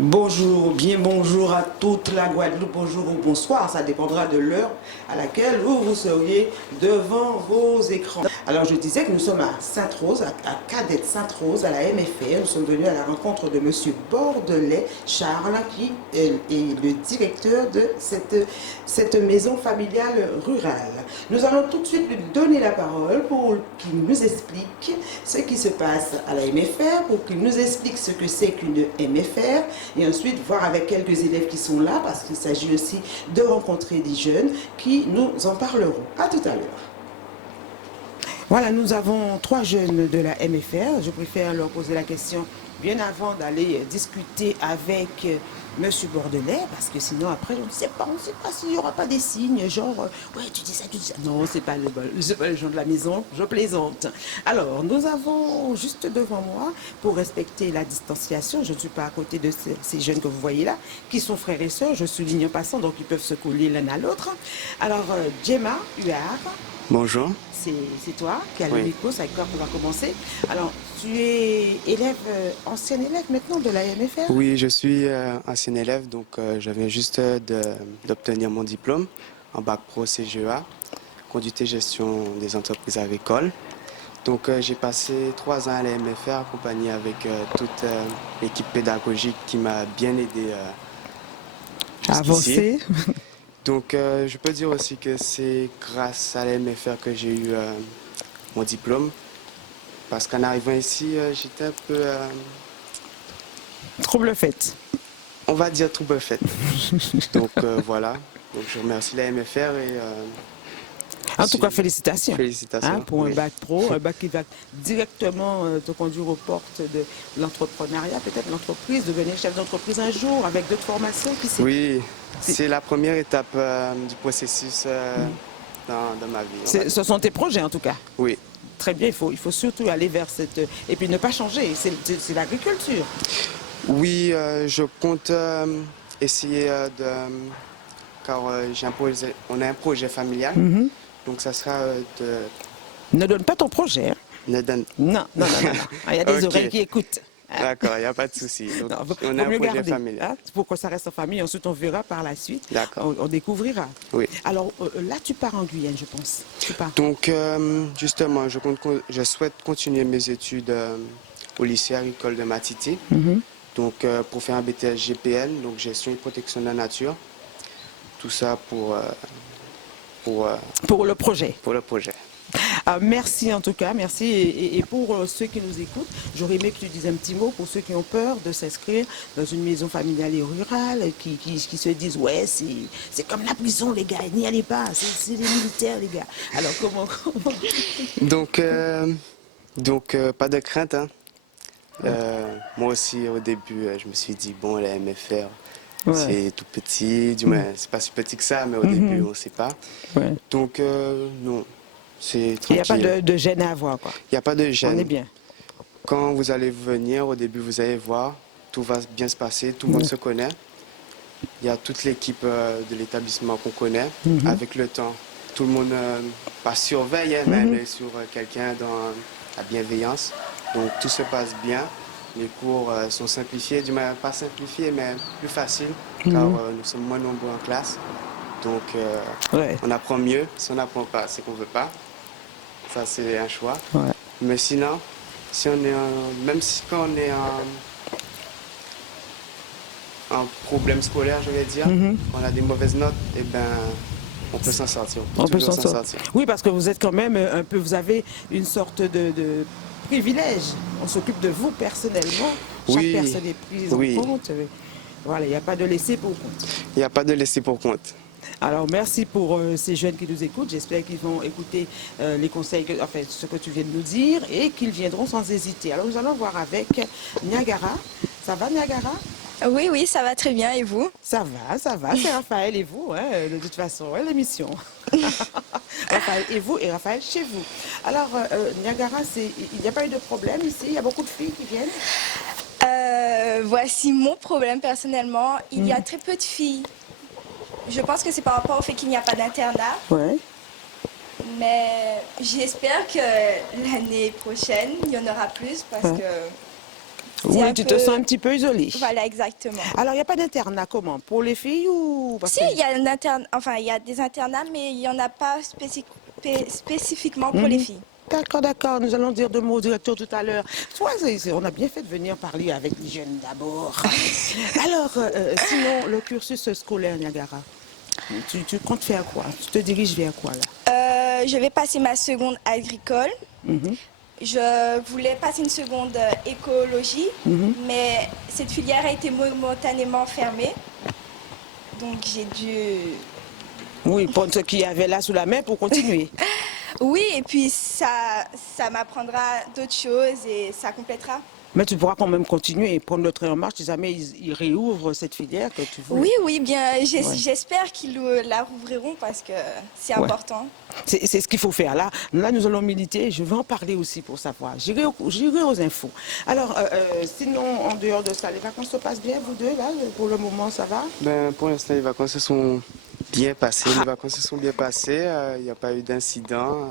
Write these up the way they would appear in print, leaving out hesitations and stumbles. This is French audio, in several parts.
Bonjour, bien bonjour à toute la Guadeloupe, bonjour ou bonsoir, ça dépendra de l'heure à laquelle vous seriez devant vos écrans. Alors je disais que nous sommes à Sainte-Rose, à Cadette Sainte-Rose, à la MFR. Nous sommes venus à la rencontre de Monsieur Bordelais Charles, qui est le directeur de cette maison familiale rurale. Nous allons tout de suite lui donner la parole pour qu'il nous explique ce qui se passe à la MFR, pour qu'il nous explique ce que c'est qu'une MFR, et ensuite voir avec quelques élèves qui sont là, parce qu'il s'agit aussi de rencontrer des jeunes qui nous en parleront. À tout à l'heure. Voilà, nous avons 3 jeunes de la MFR. Je préfère leur poser la question bien avant d'aller discuter avec Monsieur Bordelais, parce que sinon après on ne sait pas s'il n'y aura pas des signes, genre ouais tu dis ça, tu dis ça. Non, c'est pas le gens de la maison, je plaisante. Alors, nous avons juste devant moi, pour respecter la distanciation, je ne suis pas à côté de ces jeunes que vous voyez là, qui sont frères et sœurs, je souligne en passant, donc ils peuvent se coller l'un à l'autre. Alors, Gemma Huard. Bonjour. C'est toi qui as le micro, c'est avec toi qu'on va commencer. Alors, tu es élève, ancien élève maintenant de la MFR? Oui, je suis ancien élève, donc je viens juste d'obtenir mon diplôme en bac pro CGEA, conduite et gestion des entreprises agricoles. Donc j'ai passé 3 ans à la MFR accompagné avec toute l'équipe pédagogique qui m'a bien aidé jusqu'ici. Avancer. Donc je peux dire aussi que c'est grâce à la MFR que j'ai eu mon diplôme. Parce qu'en arrivant ici, j'étais un peu... Trouble faite. On va dire trouble faite. Donc voilà. Donc je remercie la MFR et... En tout cas, félicitations. Félicitations. Hein, pour un bac pro, un bac qui va directement te conduire aux portes de l'entrepreneuriat, peut-être l'entreprise, devenir chef d'entreprise un jour avec d'autres formations. Qui sait? Oui, c'est la première étape du processus dans ma vie. Ce sont tes projets en tout cas. Oui. Très bien, il faut surtout aller vers cette... Et puis ne pas changer, c'est l'agriculture. Oui, je compte essayer de... Car on a un projet familial, donc ça sera de... Ne donne pas ton projet. Hein. Ne donne... Non. Il y a des oreilles qui écoutent. D'accord, il n'y a pas de souci. On a un projet familial. Hein, pour que ça reste en famille, ensuite on verra par la suite. D'accord. On découvrira. Oui. Alors là, tu pars en Guyane, je pense. Tu pars. Donc, justement, je souhaite continuer mes études au lycée agricole de Matiti. Donc, pour faire un BTS GPN, donc gestion et protection de la nature. Tout ça pour le projet. Pour le projet. Merci en tout cas, merci. Et pour ceux qui nous écoutent, j'aurais aimé que tu dises un petit mot pour ceux qui ont peur de s'inscrire dans une maison familiale et rurale, qui se disent ouais, c'est comme la prison les gars, n'y allez pas, c'est les militaires les gars. Alors comment Donc pas de crainte. Hein. Moi aussi au début, je me suis dit bon, la MFR. Ouais. C'est tout petit, du moins c'est pas si petit que ça, mais au début on ne sait pas. Ouais. Donc non, c'est tranquille. Il n'y a pas de gêne à avoir quoi. Il n'y a pas de gêne. On est bien. Quand vous allez venir, au début vous allez voir, tout va bien se passer, tout le monde se connaît. Il y a toute l'équipe de l'établissement qu'on connaît. Avec le temps, tout le monde pas surveille, hein, mais elle est sur quelqu'un dans la bienveillance. Donc tout se passe bien. Les cours sont simplifiés, du moins pas simplifiés, mais plus faciles, car nous sommes moins nombreux en classe. Donc on apprend mieux. Si on n'apprend pas, c'est qu'on ne veut pas. Ça, c'est un choix. Ouais. Mais sinon, si on est même si quand on est en problème scolaire, je vais dire, on a des mauvaises notes, eh ben, on peut s'en sortir. On peut s'en sortir. Oui, parce que vous êtes quand même un peu, vous avez une sorte de privilège. On s'occupe de vous personnellement. Chaque personne est prise en compte. Voilà, il n'y a pas de laisser pour compte. Il n'y a pas de laisser pour compte. Alors merci pour ces jeunes qui nous écoutent. J'espère qu'ils vont écouter les conseils, enfin ce que tu viens de nous dire, et qu'ils viendront sans hésiter. Alors nous allons voir avec Niagara. Ça va Niagara? Oui, ça va très bien. Et vous? Ça va. C'est Raphaël et vous, hein, de toute façon, ouais, l'émission. Raphaël et vous, et Raphaël chez vous. Alors, Niagara, il n'y a pas eu de problème ici? Il y a beaucoup de filles qui viennent? Voici mon problème personnellement. Il y a très peu de filles. Je pense que c'est par rapport au fait qu'il n'y a pas d'internat. Ouais. Mais j'espère que l'année prochaine, il y en aura plus parce que C'est Oui, un tu peu- te sens un petit peu isolée. Voilà, exactement. Alors, il n'y a pas d'internat comment? Pour les filles ou... Parce Si, que- il y a il y a des internats, mais il n'y en a pas spécifiquement pour les filles. D'accord, d'accord. Nous allons dire deux mots au directeur tout à l'heure. Toi, on a bien fait de venir parler avec les jeunes d'abord. Alors, sinon, le cursus scolaire, Niagara, tu comptes faire quoi? Tu te diriges vers quoi, là? Je vais passer ma seconde agricole. Je voulais passer une seconde écologie, mais cette filière a été momentanément fermée. Donc j'ai dû... Oui, prendre ce qu'il y avait là sous la main pour continuer. Oui, et puis ça m'apprendra d'autres choses et ça complétera. Mais tu pourras quand même continuer et prendre le train en marche si jamais ils réouvrent cette filière que tu voulais. Oui, oui, bien, Ouais. j'espère qu'ils la rouvriront parce que c'est Ouais. important. C'est ce qu'il faut faire. Là, nous allons militer. Je vais en parler aussi pour savoir. J'irai aux infos. Alors, sinon, en dehors de ça, les vacances se passent bien, vous deux, là, pour le moment, ça va? Ben, pour l'instant, les vacances se sont bien passées. Les vacances se sont bien passées. Il n'y a pas eu d'incident.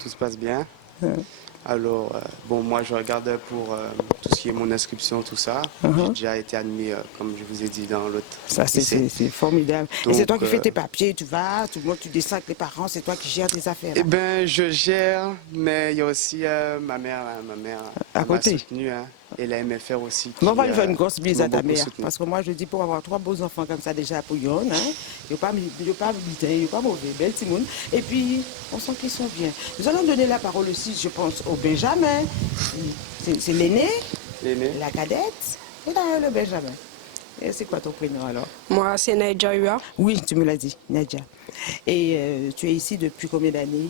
Tout se passe bien. Alors, bon, moi, je regarde pour tout ce qui est mon inscription, tout ça. J'ai déjà été admis, comme je vous ai dit, dans l'autre Ça, lycée. c'est formidable. Et Donc, c'est toi qui fais tes papiers, tu vas, tout le monde, tu descends avec les parents, c'est toi qui gères tes affaires. Là. Eh ben, je gère, mais il y a aussi ma mère À elle m'a côté. soutenu, hein, et la MFR aussi. Mais on va qui, lui faire une grosse bise m'ont à ta beaucoup mère. soutenu. Parce que moi, je dis, pour avoir trois beaux enfants comme ça déjà pour Yon, hein, il n'y a pas militant, il n'y a pas mauvais, belle Timoun. Et puis, on sent qu'ils sont bien. Nous allons donner la parole aussi, je pense, au Benjamin. C'est l'aîné, L'aîné. la cadette et là, le Benjamin. Et c'est quoi ton prénom alors? Moi, c'est Naïdja Hua. Oui, tu me l'as dit, Nadia. Et tu es ici depuis combien d'années?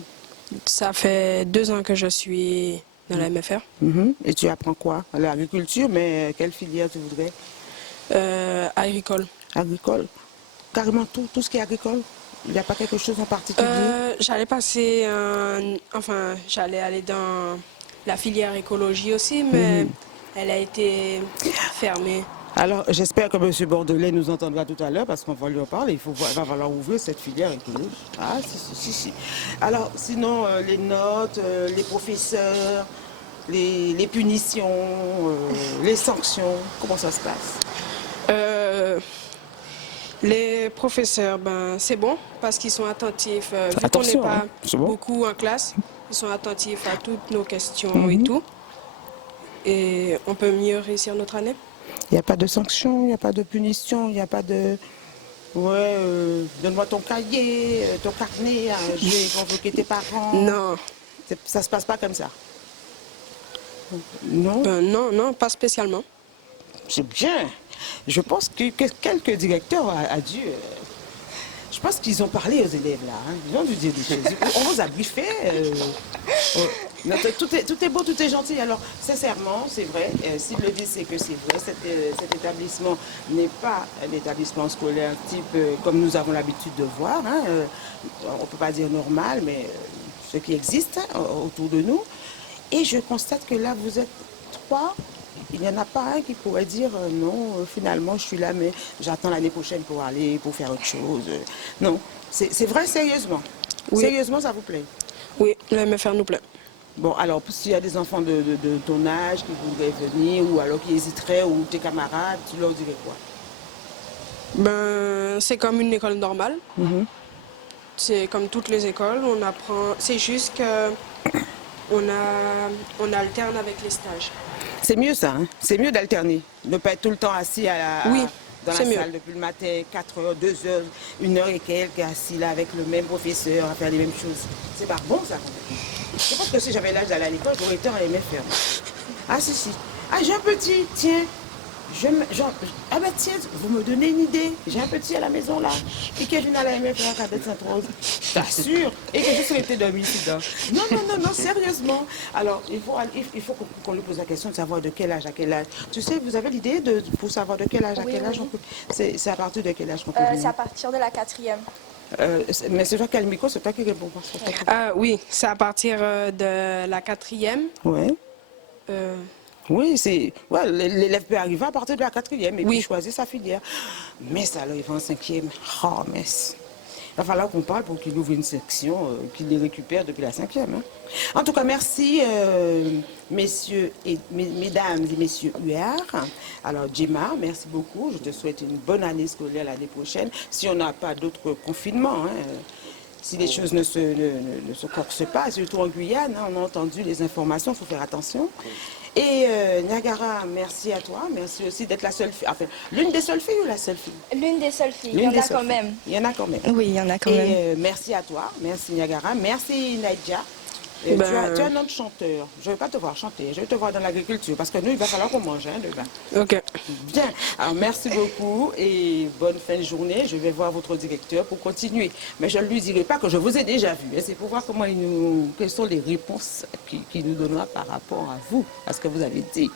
Ça fait 2 ans que je suis dans la MFR. Et tu apprends quoi? L'agriculture, mais quelle filière tu voudrais? Agricole. Agricole? Carrément tout ce qui est agricole? Il n'y a pas quelque chose en particulier? J'allais passer j'allais aller dans la filière écologie aussi, mais elle a été fermée. Alors, j'espère que M. Bordelais nous entendra tout à l'heure parce qu'on va lui en parler. Il va falloir ouvrir cette filière écologique. Ah, si. Alors, sinon, les notes, les professeurs, les punitions, les sanctions, comment ça se passe? Les professeurs, c'est bon parce qu'ils sont attentifs. Vu qu'on n'est Attention, pas hein, c'est bon. beaucoup en classe, ils sont attentifs à toutes nos questions et tout. Et on peut mieux réussir notre année. Il n'y a pas de sanctions, il n'y a pas de punition, il n'y a pas de... Ouais, donne-moi ton cahier, ton carnet, je vais convoquer tes parents. Non. Ça se passe pas comme ça. Non, Non, pas spécialement. c'est bien. Je pense que quelques directeurs a dû... je pense qu'ils ont parlé aux élèves là. Hein. Ils ont dû dire des choses. On vous a briefé. Tout est beau, tout est gentil. Alors, sincèrement, c'est vrai. S'ils le disent, c'est que c'est vrai. Cet établissement n'est pas un établissement scolaire type comme nous avons l'habitude de voir. Hein. On ne peut pas dire normal, mais ce qui existe autour de nous. Et je constate que là, vous êtes 3. Il n'y en a pas un qui pourrait dire non, finalement, je suis là, mais j'attends l'année prochaine pour aller, pour faire autre chose. Non, c'est vrai, sérieusement. Oui. Sérieusement, ça vous plaît? Oui, la MFR nous plaît. Bon, alors, s'il y a des enfants de ton âge qui voudraient venir, ou alors qui hésiteraient, ou tes camarades, tu leur dirais quoi? C'est comme une école normale. C'est comme toutes les écoles, on apprend. C'est juste que on alterne avec les stages. C'est mieux ça, hein? C'est mieux d'alterner. Ne pas être tout le temps assis Oui, dans la c'est mieux. salle depuis le matin, 4 heures, 2 heures, 1 heure et quelques, assis là avec le même professeur à faire les mêmes choses. C'est pas bon ça. Je pense que si j'avais l'âge d'aller à l'école, j'aurais été en MFR. Ah si. Ah j'ai un petit, tiens. Ah ben tiens, vous me donnez une idée. J'ai un petit à la maison là, et qui est venu à la MFR à Cadette Sainte-Rose. T'assures? Et que je serais été dormi dedans. Non, sérieusement. Alors, il faut qu'on lui pose la question de savoir de quel âge à quel âge. Tu sais, vous avez l'idée pour savoir de quel âge à Oui, quel âge oui. on peut... C'est à partir de quel âge qu'on peut venir? C'est à partir de la 4e. Mais c'est toi qui as le micro, c'est toi qui réponds. Oui, c'est à partir de la 4e. Ouais. Euh, Oui, l'élève peut arriver à partir de la 4e et Oui. puis choisir sa filière. Mais ça, alors, il va en 5e. Oh, mais va falloir qu'on parle pour qu'il ouvre une section, qu'il les récupère depuis la 5e. Hein. En tout cas, merci, messieurs et mesdames et messieurs UR. Alors, Gemma, merci beaucoup. Je te souhaite une bonne année scolaire l'année prochaine. Si on n'a pas d'autres confinements, hein, si les choses ne se corsent pas, surtout en Guyane, hein, on a entendu les informations, il faut faire attention. Et Niagara, merci à toi. Merci aussi d'être la seule fille. Enfin, l'une des seules filles ou la seule fille? L'une des seules filles, il y en a quand même. Il y en a quand même. Oui, il y en a quand même. Et merci à toi. Merci Niagara. Merci Naïdja. Tu as un nom de chanteur. Je ne vais pas te voir chanter, je vais te voir dans l'agriculture parce que nous, il va falloir qu'on mange hein, demain. Ok. Bien. Alors, merci beaucoup et bonne fin de journée. Je vais voir votre directeur pour continuer. Mais je ne lui dirai pas que je vous ai déjà vu. C'est pour voir quelles sont les réponses qu'il nous donnera par rapport à vous. Parce que vous avez dit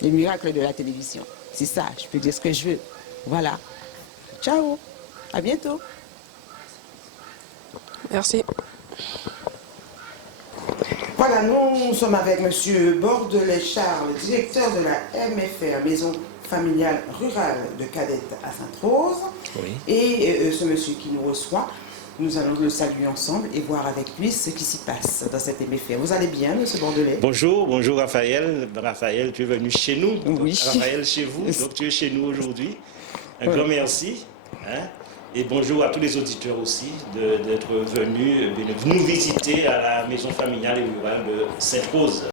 les miracles de la télévision. C'est ça, je peux dire ce que je veux. Voilà. Ciao. À bientôt. Merci. Voilà, nous sommes avec M. Bordelais Charles, directeur de la MFR, Maison familiale rurale de Cadette à Sainte-Rose. Oui. Et ce monsieur qui nous reçoit, nous allons le saluer ensemble et voir avec lui ce qui s'y passe dans cette MFR. Vous allez bien, M. Bordelais? Bonjour, bonjour Raphaël. Raphaël, tu es venu chez nous. Oui. Raphaël chez vous, donc tu es chez nous aujourd'hui. Un grand merci. Hein. Et bonjour à tous les auditeurs aussi d'être venus nous visiter à la maison familiale et rurale de Sainte-Rose.